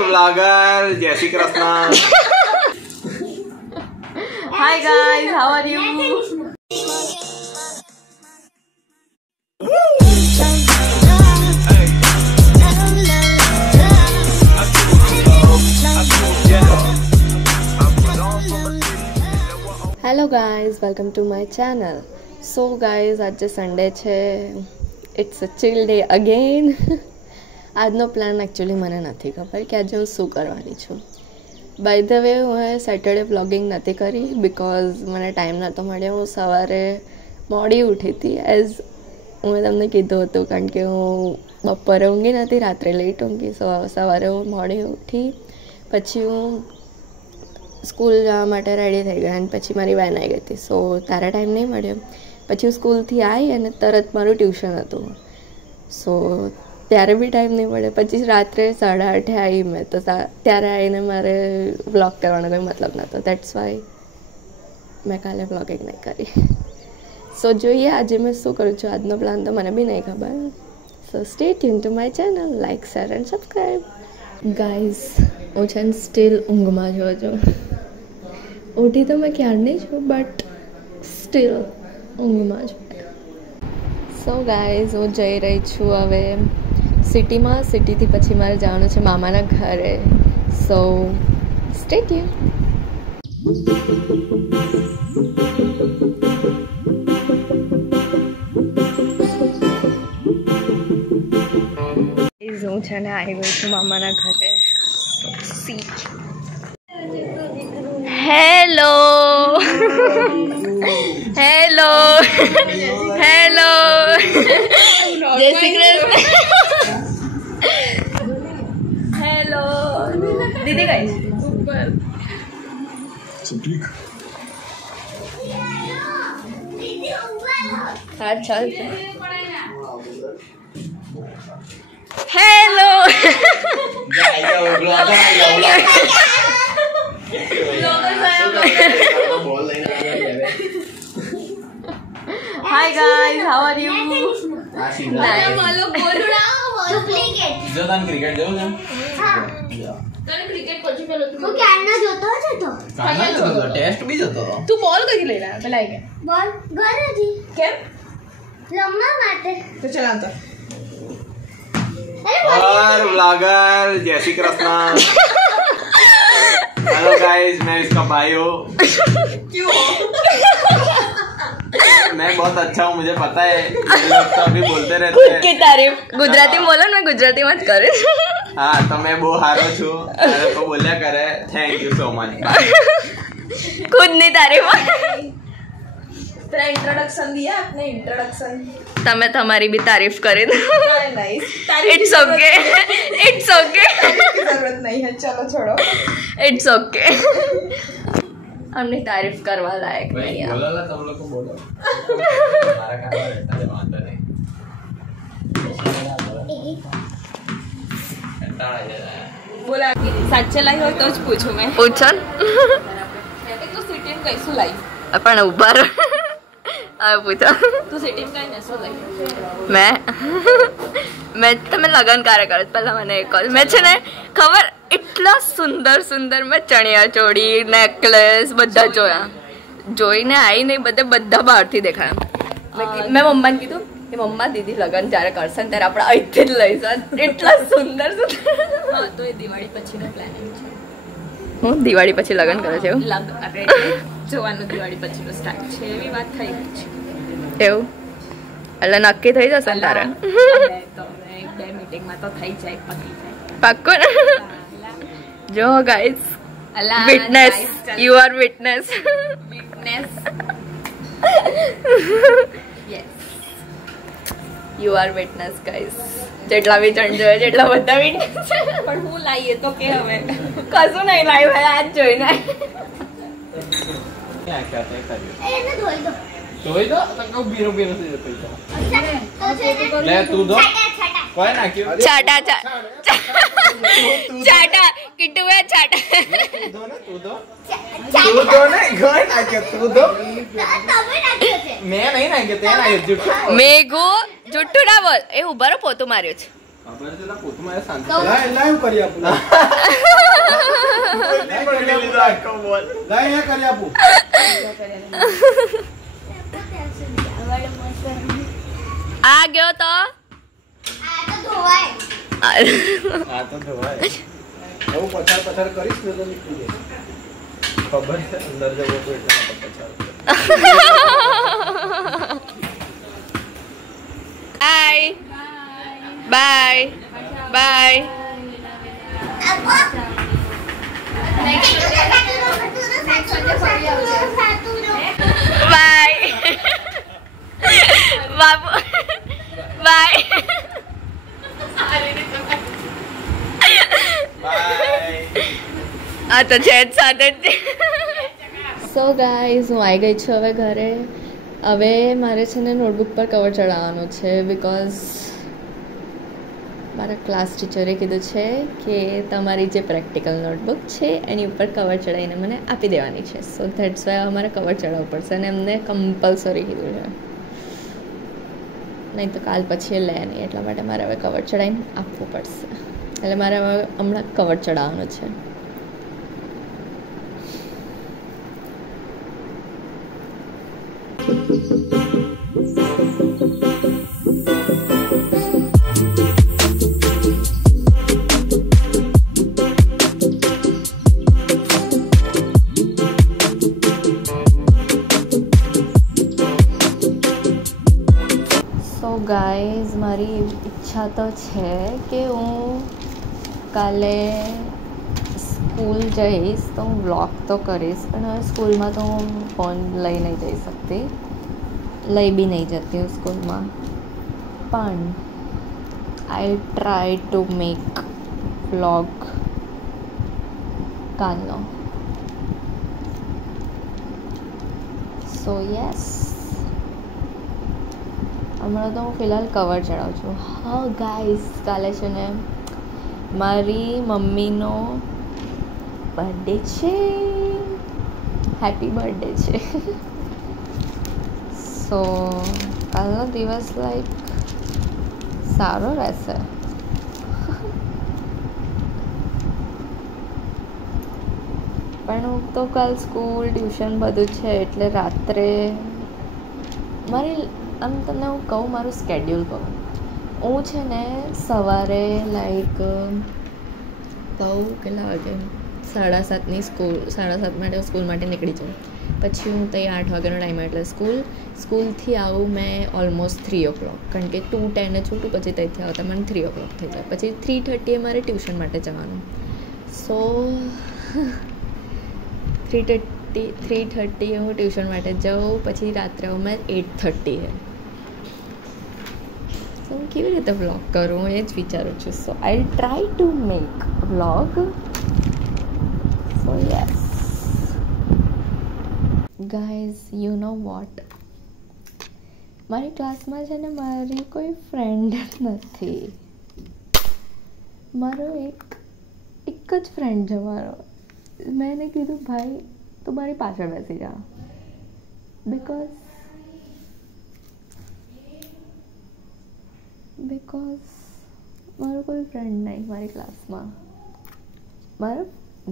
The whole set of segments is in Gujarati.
व्लॉगर जय Shri Krishna. Hi guys, how are you? Hello guys, welcome to my channel. So guys, आज संडे છે. It's a chill day again. આજનો પ્લાન એકચ્યુઅલી મને નથી ખબર કે આજે હું શું કરવાની છું. બાય ધ વે હું સેટરડે વ્લોગિંગ નથી કરી બિકોઝ મને ટાઈમ નહોતો મળ્યો. હું સવારે મોડી ઉઠી હતી એઝ હું તમને કીધું હતું કારણ કે હું બપોરે ઊંઘી નથી, રાત્રે લેટ ઊંઘી. સવારે હું મોડી ઉઠી, પછી હું સ્કૂલ જવા માટે રેડી થઈ ગઈ અને પછી મારી વેન આવી ગઈ હતી. સો તારા ટાઈમ નહીં મળ્યો. પછી હું સ્કૂલથી આવી અને તરત મારું ટ્યુશન હતું. સો ત્યારે બી ટાઈમ નહીં મળે. પછી રાત્રે 8:30 આવી મેં, તો ત્યારે આવીને મારે વ્લોગ કરવાનો કોઈ મતલબ નહોતો. દેટ્સ વાય મેં કાલે વ્લોગિંગ નહીં કરી. સો જોઈએ આજે મેં શું કરું છું. આજનો પ્લાન તો મને બી નહીં ખબર. સો stay tune to my channel, like, share and subscribe. Guys હું છે ને સ્ટીલ ઊંઘમાં જોઉં છું. ઉઠી તો મેં ક્યારની છું બટ સ્ટીલ ઊંઘમાં છું. સો ગાઈઝ હું જઈ રહી છું હવે સિટીમાં. સિટીથી પછી મારે જવાનું છે મામાના ઘરે. સો સ્ટે ટ્યુન. હું છે ને આવી ગઈ છું મામાના ઘરે. હેલો હેલો હેલો જય શ્રી કૃષ્ણ. હેલો દીદી કઈ હા ચાલ. Hello hi guys, how are you? Cricket जो ना તને ક્રિકેટ પછી પેલો તું ક્યારના જોતો છે તો કાના જોતો ટેસ્ટ બી જોતો તું બોલ કઈ લઈ રહ્યા પેલા કે બોલ ઘરે જી કેમ રમવા માટે તો ચલા તો और व्लॉगर जय श्री कृष्ण। हेलो गाइस, मैं इसका भाई हूँ। क्यों मैं बहुत अच्छा हूँ, मुझे पता है। लोग तो अभी बोलते रहते खुद हैं की तारीफ गुजराती में बोलो, मैं गुजराती मत करूँ. हाँ तो मैं वो हारो छू को बोलिया करे थैंक यू सो मच. खुद नहीं तारीफ. तेरा इंट्रोडक्शन दिया आपने इंट्रोडक्शन તમે તમારી બી તારીફ કરી દો. Nice it's okay it's okay जरूरत नहीं है चलो छोड़ो इट्स ओके. हमने तारीफ करवा लायक नहीं है. बोलो तुम लोग को बोलो. हमारा काम रहता है मानता नहीं. बोला સાચે લાઈ હોય તો જ પૂછું મેં. પૂછો ને. तो सिटी में कैसू लाई પણ ઉભા રહો. હવે પૂછો. तू सिटी में कहीं नसो लाई મેં તમે લગન કાર્ય કરો પહેલાં મને એક કોલ. મેં છે ને ખબર એટલા સુંદર સુંદર મેં ચણિયા ચોળી નેકલેસ બધા જોયા. જોઈને આવીને બધા બહારથી દેખાયા. મેં મમ્માને કીધું કે મમ્મા દીદી લગન જ્યારે કરશે ને ત્યારે આપણે અહીંથી જ લઈશું. એટલા સુંદર સુંદર. હા તો એ દિવાળી પછીનો પ્લાનિંગ છે. હું દિવાળી પછી લગન કરે છે એવું જોવાનું દિવાળી પછીનો સ્ટાર્ટ છે એવી વાત થઈ ગઈ છે. એવું એટલે નક્કી થઈ જશે ને તારે. તો એક બે મીટિંગમાં તો થઈ જાય પકી જાય પાક્કું ને. જો ગાઈસ અલા witness you are witness. Witness yes you are witness guys. જેટલા બી જણ જોઈએ જેટલા બધા વિટનેસ. પણ હું લાવીએ તો કે હવે કશું નહીં લાવ્યું ભાઈ આજ જોઈને. क्या क्या तय करियो એને ધોઈ દો ધોઈ દો તો કહું બીરો બીરો સે પૈસા લે તું દો કોઈ ના ક્યું ચાટા ચાટા કિટ્ટુ એ ચાટા તું દો ને તું દો ને કોઈ ના કે તું દો તમે નાખ્યો છે मैं नहीं ना के तेरा ये जुट મેઘુ જુઠ્ઠું ના બોલ. એ ઉભા રહો પોતું માર્યો છે. ખબર છે તો પોતમાં શાંતિ લાઈવ કરી આપું લાઈવ કરી આપું આ ગયો તો આ તો ધોવાય એવું પછાડ કરીશ ને તો નીકળી જાય ખબર છે અંદર જવો તો એટલા માટે પછાડ બાય બાય બાય બાબુ બાય આ તો છે જ સાથે જ. સો ગાઈઝ હું આવી ગઈ છું હવે ઘરે. હવે મારે છે ને નોટબુક પર કવર ચડાવવાનું છે બિકોઝ મારા ક્લાસ ટીચરે કીધું છે કે તમારી જે પ્રેક્ટિકલ નોટબુક છે એની ઉપર કવર ચડાવીને મને આપી દેવાની છે. સો ધેટ્સ વાય અમારે કવર ચડાવવું પડશે અને એમને કમ્પલસરી કીધું છે, નહીં તો કાલ પછી લે નહીં. એટલા માટે મારે હવે કવર ચડાવીને આપવું પડશે. એટલે મારે હવે હમણાં કવર ચડાવવાનું છે. ગાઈઝ મારી ઈચ્છા તો છે કે હું કાલે સ્કૂલ જઈશ તો હું વ્લોગ તો કરીશ, પણ હવે સ્કૂલમાં તો હું ફોન લઈ નહીં જઈ શકતી, લઈ બી નહીં જતી હું સ્કૂલમાં. પણ I try to make vlog કાલનો. સો યસ, હમણાં તો હું ફિલહાલ કવર ચડાવું છું. હા ગાઈઝ, કાલે છે ને મારી મમ્મીનો બર્થડે છે. હેપી બર્થડે છે. સો કાલનો દિવસ લાઈક સારો રહેશે. પણ હું તો કાલ સ્કૂલ ટ્યુશન બધું છે એટલે રાત્રે મારી આમ તમને હું કહું મારું સ્કેડ્યુલ કહું. હું છે ને સવારે લાઈક કહું કેટલા વાગે 7:30ની સ્કૂલ, 7:30 માટે સ્કૂલ માટે નીકળી જાઉં. પછી હું ત્યાં 8 વાગ્યાનો ટાઈમ એટલે સ્કૂલથી આવું મેં ઓલમોસ્ટ 3 o'clock, કારણ કે 2:10 છૂટું, પછી ત્યાંથી આવતા મને 3 o'clock થઈ જાય. પછી 3:30 મારે ટ્યુશન માટે જવાનું. સો 3:30 હું ટ્યુશન માટે જાઉં, પછી રાત્રે આવું મેં 8:30. તો હું કેવી રીતે વ્લોગ કરું હું એ જ વિચારું છું. So I try to make vlog. So yes guys, you know what, મારી ક્લાસમાં છે ને મારી કોઈ ફ્રેન્ડ નથી. મારો એક જ ફ્રેન્ડ છે મારો. મેં એને કીધું ભાઈ તું મારી પાછળ બેસી જા, બિકોઝ મારો કોઈ ફ્રેન્ડ નહીં મારી ક્લાસમાં. મારો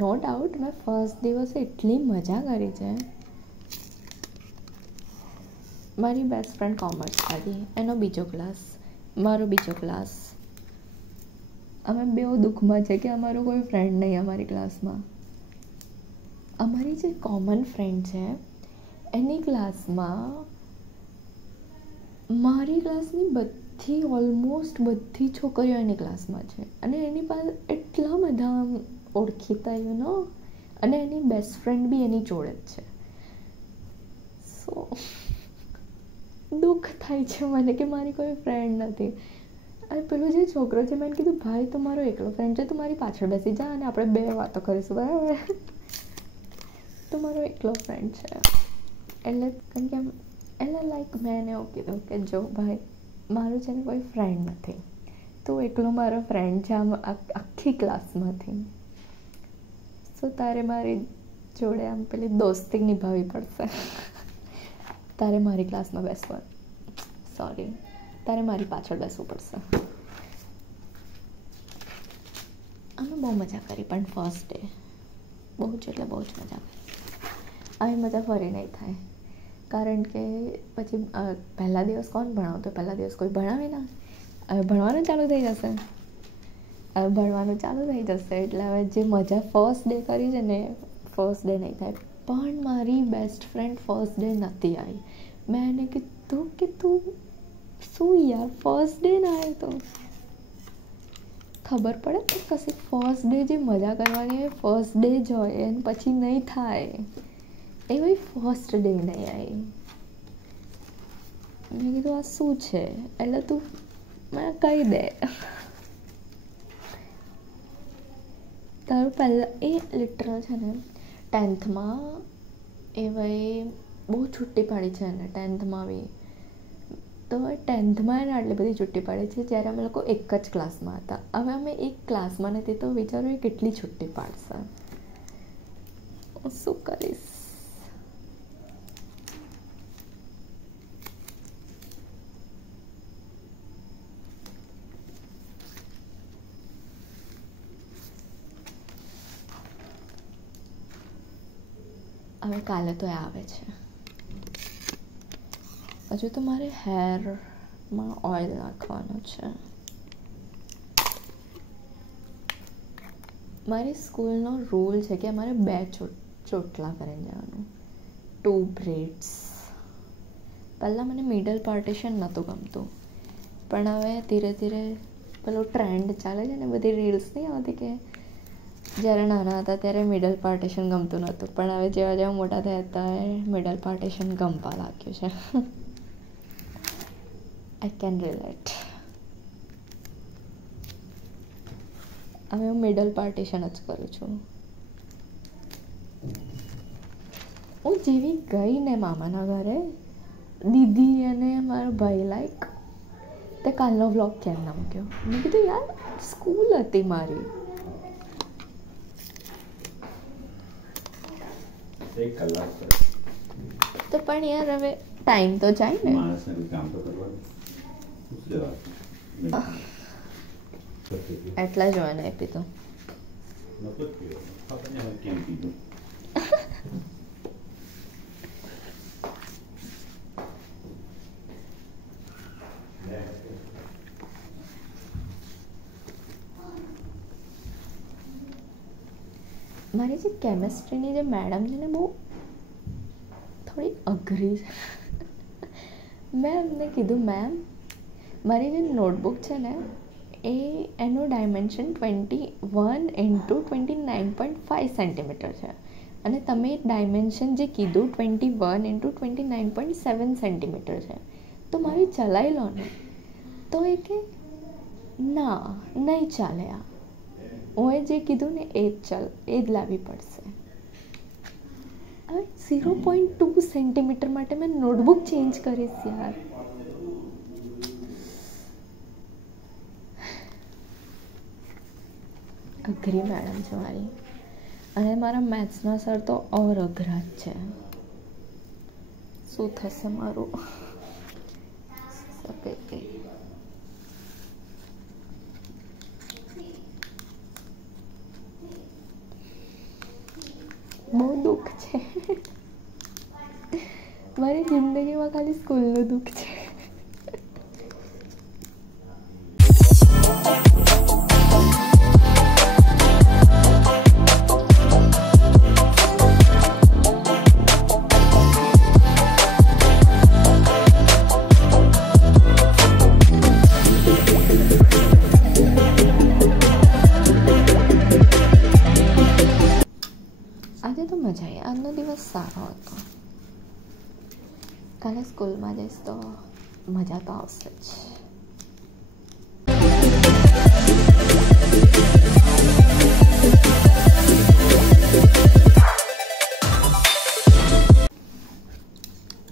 નો ડાઉટ મેં ફર્સ્ટ દિવસે એટલી મજા કરી છે. મારી બેસ્ટ ફ્રેન્ડ કોમર્સ હતી, એનો બીજો ક્લાસ, મારો બીજો ક્લાસ. અમે બેઉ દુઃખમાં છે કે અમારો કોઈ ફ્રેન્ડ નહીં અમારી ક્લાસમાં. અમારી જે કોમન ફ્રેન્ડ છે એની ક્લાસમાં મારી ક્લાસની ઓલમોસ્ટ બધી છોકરીઓ એની ક્લાસમાં છે, અને એની પાસે એટલા બધા ઓળખીતા યુ નો, અને એની બેસ્ટ ફ્રેન્ડ બી એની જોડે જ છે. સો દુઃખ થાય છે મને કે મારી કોઈ ફ્રેન્ડ નથી. અને પેલો જે છોકરો છે મેં કીધું ભાઈ તું મારો એકલો ફ્રેન્ડ છે, તું મારી પાછળ બેસી જા અને આપણે બે વાતો કરીશું, બરાબર? તો મારો એકલો ફ્રેન્ડ છે એટલે, કારણ કે એટલે લાઈક મેં એને એવું કીધું કે જો ભાઈ મારું છે ને કોઈ ફ્રેન્ડ નથી, તું એકલો મારો ફ્રેન્ડ છે આમ આખી ક્લાસમાંથી. સો તારે મારી જોડે આમ પેલી દોસ્તી નિભાવવી પડશે. તારે મારી ક્લાસમાં બેસવાનું, સોરી તારે મારી પાછળ બેસવું પડશે. અમે બહુ મજા કરી, પણ ફર્સ્ટ ડે બહુ જ એટલે બહુ જ મજા કરી. આવી મજા ફરી નહીં થાય, કારણ કે પછી પહેલા દિવસ કોણ ભણાવતો? પહેલા દિવસ કોઈ ભણાવે ના. હવે ભણવાનું ચાલુ થઈ જશે, એટલે હવે જે મજા ફર્સ્ટ ડે કરી છે ને, ફર્સ્ટ ડે નહીં થાય. પણ મારી બેસ્ટ ફ્રેન્ડ ફર્સ્ટ ડે નથી આવી. મેં એને કીધું કે તું શું યાર ફર્સ્ટ ડે ના આવ્યો? તો ખબર પડે તો કશે ફર્સ્ટ ડે જે મજા કરવાની હોય ફર્સ્ટ ડે જ હોય, અને પછી નહીં થાય. એ ભાઈ ફર્સ્ટ ડે નહીં આવી. મેં કીધું આ શું છે? એટલે તું મને કહી દે. તારું પહેલાં એ લિટરલ છે ને 10thમાં એ ભાઈ બહુ છુટ્ટી પાડી છે એને 10thમાં બી. તો 10thમાં એને આટલી બધી છુટ્ટી પાડી છે, જ્યારે અમે લોકો એક જ ક્લાસમાં હતા. હવે અમે એક ક્લાસમાં નથી, તો વિચારો એ કેટલી છુટ્ટી પાડશે. હું શું કરીશ? હવે કાલે તો એ આવે છે. હજુ તો મારે હેરમાં ઓઇલ નાખવાનું છે. મારી સ્કૂલનો રૂલ છે કે અમારે 2 ચોટલા કરીને જવાનું, 2 બ્રેડ્સ. પહેલાં મને મિડલ પાર્ટીશન નહોતું ગમતું, પણ હવે ધીરે ધીરે પેલો ટ્રેન્ડ ચાલે છે ને, બધી રીલ્સ નહીં આવતી કે જ્યારે નાના હતા ત્યારે મિડલ પાર્ટીશન ગમતું નહોતું, પણ હવે જેવા જેવા મોટા થયા ત્યારે મિડલ પાર્ટીશન ગમવા લાગ્યું છે. I can relate. હવે હું મિડલ પાર્ટીશન જ કરું છું. હું જેવી ગઈ ને મામાના ઘરે, દીદી અને મારો ભાઈ લાઈક તે કાલનો વ્લોગ કેમ ના મૂક્યો? મેં કીધું યાર સ્કૂલ હતી મારી. તો પણ યાર હવે ટાઈમ તો જાય ને. એટલા જ હોય ને પીધું. મારી જે કેમેસ્ટ્રીની જે મેડમ છે ને બહુ થોડી અઘરી છે. મેં એમને કીધું મેમ મારી જે નોટબુક છે ને એનું ડાયમેન્શન 21 × 29.5 સેન્ટીમીટર છે, અને તમે ડાયમેન્શન જે કીધું 21 × 29.7 સેન્ટીમીટર છે, તો મારી ચલાવી લો ને. તો એ કે ના નહીં ચાલે, આ હું જે કીધું ને એ જ લાવવી પડશે. હવે 0.2 સેન્ટીમીટર માટે મેં નોટબુક ચેન્જ કરીશ યાર. અઘરી મેડમ છે મારી, અને મારા મેથ્સના સર તો ઓર અઘરા જ છે. શું થશે મારું? બહુ દુઃખ છે મારી જિંદગીમાં, ખાલી સ્કૂલનું દુઃખ છે. આજે તો મજા આવી, આજનો દિવસ સારો હતો. કાલે સ્કૂલમાં જઈશ તો મજા તો આવશે જ.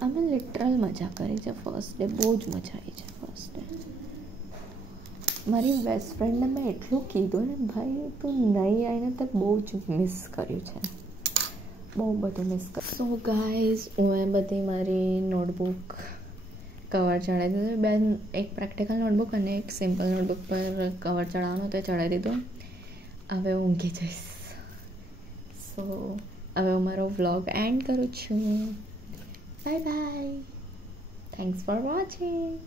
અમે લિટરલ મજા કરી છે ફર્સ્ટ ડે, બહુ જ મજા આવી છે ફર્સ્ટ ડે. મારી બેસ્ટ ફ્રેન્ડને મેં એટલું કીધું ને, ભાઈ તું નહીં આવીને તો બહુ જ મિસ કર્યું છે, બહુ બધું મિસ કર્યું. સો ગાઈઝ હું બધી મારી નોટબુક કવર ચડાવી દીધું. બેન એક પ્રેક્ટિકલ નોટબુક અને એક સિમ્પલ નોટબુક પર કવર ચડાવવાનું તે ચડાવી દીધું. હવે ઊંઘી જઈશ. સો હવે હું મારો વ્લોગ એન્ડ કરું છું. Bye bye. Thanks for watching.